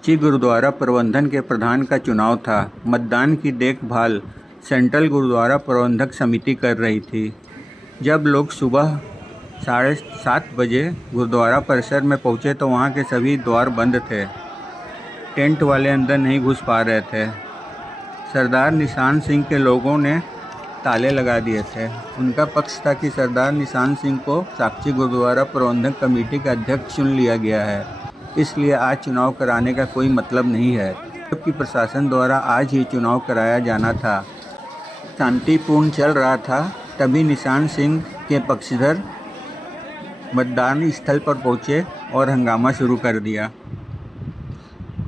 साकची गुरुद्वारा प्रबंधन के प्रधान का चुनाव था। मतदान की देखभाल सेंट्रल गुरुद्वारा प्रबंधक समिति कर रही थी। जब लोग सुबह 7:30 बजे गुरुद्वारा परिसर में पहुंचे तो वहां के सभी द्वार बंद थे। टेंट वाले अंदर नहीं घुस पा रहे थे। सरदार निशान सिंह के लोगों ने ताले लगा दिए थे। उनका पक्ष था कि सरदार निशान सिंह को साकची गुरुद्वारा प्रबंधक कमेटी का अध्यक्ष चुन लिया गया है, इसलिए आज चुनाव कराने का कोई मतलब नहीं है, जबकि प्रशासन द्वारा आज ही चुनाव कराया जाना था। शांतिपूर्ण चल रहा था, तभी निशान सिंह के पक्षधर मतदान स्थल पर पहुंचे और हंगामा शुरू कर दिया।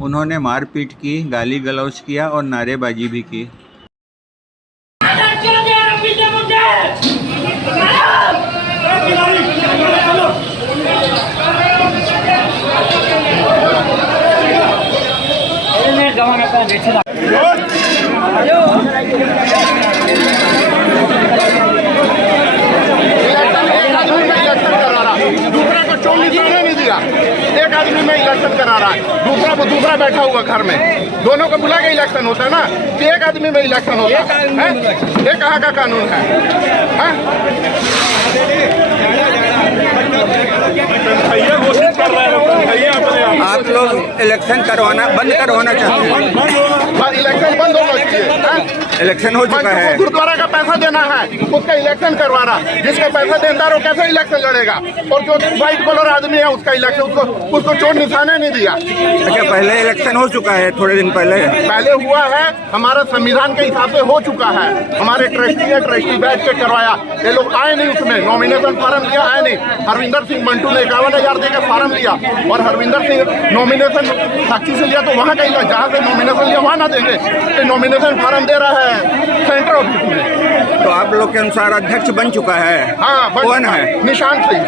उन्होंने मारपीट की, गाली गलौज किया और नारेबाजी भी की। दूसरे को चोरी नहीं दिया। एक आदमी में इलेक्शन करा रहा है, दूसरा बैठा हुआ घर में। दोनों को बुला के इलेक्शन होता है ना, कि एक आदमी में इलेक्शन होता है। ये कहाँ का कानून है? घोषित कर रहे हैं आप लोग इलेक्शन करवाना बंद करवाना चाहते हैं? इलेक्शन बंद होना चाहिए। इलेक्शन हो चुका है। गुरुद्वारा का पैसा देना है, उसका इलेक्शन करवा रहा। जिसका पैसा देता है वो कैसे इलेक्शन लड़ेगा? और जो व्हाइट कॉलर आदमी है उसका इलेक्शन, उसको चोट निशाने नहीं दिया। अच्छा, पहले इलेक्शन हो चुका है, थोड़े दिन पहले हुआ है। हमारा संविधान के हिसाब से हो चुका है। हमारे ट्रस्टी बैठ के करवाया। ये लोग आए नहीं, उसमें नॉमिनेशन फार्म लिया, आए नहीं। हरविंदर सिंह मंटू ने 51,000 देकर फार्म लिया और हरविंदर सिंह नॉमिनेशन साक्षी से लिया, तो वहाँ का जहाँ से नॉमिनेशन लिया वहाँ ना देंगे। तो नॉमिनेशन फार्म दे रहा है सेंटर ऑफिस में। तो आप लोग के अनुसार अध्यक्ष बन चुका है? हाँ, कौन है? निशान सिंह।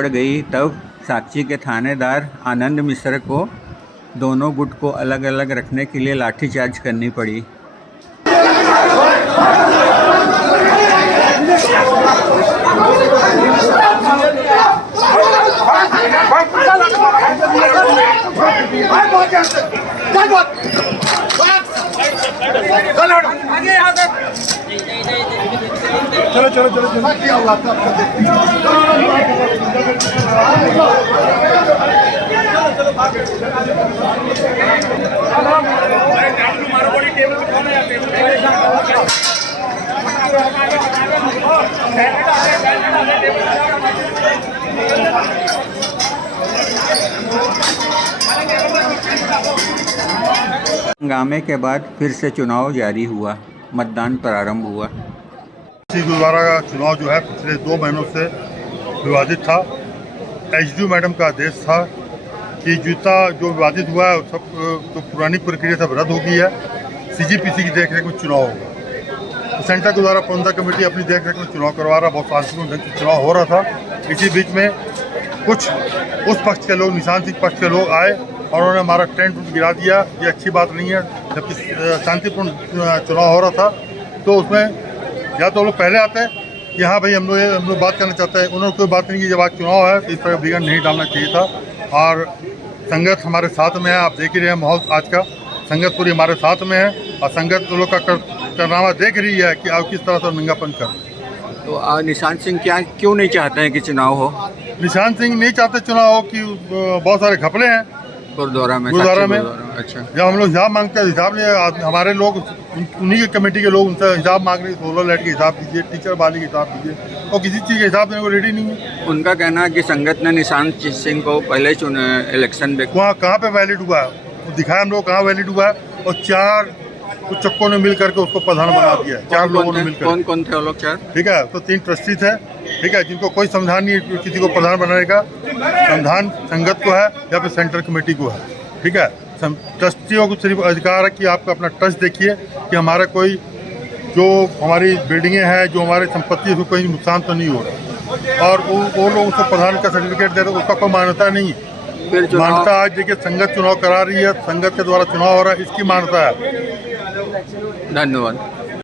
बढ़ गई तब साक्षी के थानेदार आनंद मिश्र को दोनों गुट को अलग अलग रखने के लिए लाठीचार्ज करनी पड़ी। चलो चलो चलो क्या हुआ था हंगामे के बाद फिर से चुनाव जारी हुआ, मतदान प्रारंभ हुआ। गुरुद्वारा का चुनाव जो है पिछले 2 महीनों से विवादित था। एचडीयू मैडम का आदेश था कि जूता जो विवादित हुआ है सब तो पुरानी प्रक्रिया सब रद्द हो गई है। सीजीपीसी की देखरेख में चुनाव होगा। तो सेंटर गुरुद्वारा प्रबंधक कमेटी अपनी देखरेख में चुनाव करवा रहा, बहुत शांतिपूर्ण ढंग से चुनाव हो रहा था। इसी बीच में कुछ उस पक्ष के लोग, निशान सिंह पक्ष के लोग आए और उन्होंने हमारा टेंट गिरा दिया। ये अच्छी बात नहीं है, जबकि शांतिपूर्ण चुनाव हो रहा था। तो उसमें या तो लोग पहले आते हैं कि हाँ भाई हम लोग बात करना चाहते हैं, उन्होंने कोई बात नहीं की। जब आज चुनाव है तो इस तरह विघ्न नहीं डालना चाहिए था। और संगत हमारे साथ में है, आप देख ही रहे हैं माहौल आज का, संगत पूरी हमारे साथ में है और संगत लोग का करनामा देख रही है कि आप किस तरह से नंगापन कर। तो निशान सिंह क्यों नहीं चाहते हैं कि चुनाव हो? निशान सिंह नहीं चाहते चुनाव हो कि बहुत सारे घपले हैं गुरुद्वारा में। अच्छा, जब हम लोग हिसाब मांगते हैं, हिसाब नहीं, हमारे लोग उन्हीं के कमेटी के लोग उनसे हिसाब मांग रहे, सोलर लाइट के हिसाब दीजिए, टीचर वाली के हिसाब दीजिए, और किसी चीज़ के हिसाब देने को रेडी नहीं है। उनका कहना है कि संगत ने निशान सिंह को पहले इलेक्शन में वहाँ कहाँ पे वैलिड हुआ है दिखाया हम लोग, कहाँ वैलिड हुआ है। और 4 चक्कों ने मिल करके उसको प्रधान बना दिया है। 4 लोगों ने मिलकर। कौन कौन थे वो लोग? 4, ठीक है। तो 3 ट्रस्टी थे, ठीक है, जिनको कोई संविधान नहीं किसी को प्रधान बनाने का। संविधान संगत को है या फिर सेंट्रल कमेटी को है, ठीक है। ट्रस्टियों को सिर्फ अधिकार है कि आप अपना ट्रस्ट देखिए कि हमारा कोई जो हमारी बिल्डिंगें हैं, जो हमारी संपत्ति है, उसको कोई नुकसान तो नहीं हो रहा। और वो लोग उसको प्रधान का सर्टिफिकेट दे रहे, उसका कोई मान्यता नहीं है। मान्यता आज देखिए संगत चुनाव करा रही है, संगत के द्वारा चुनाव हो रहा है, इसकी मान्यता है। धन्यवाद।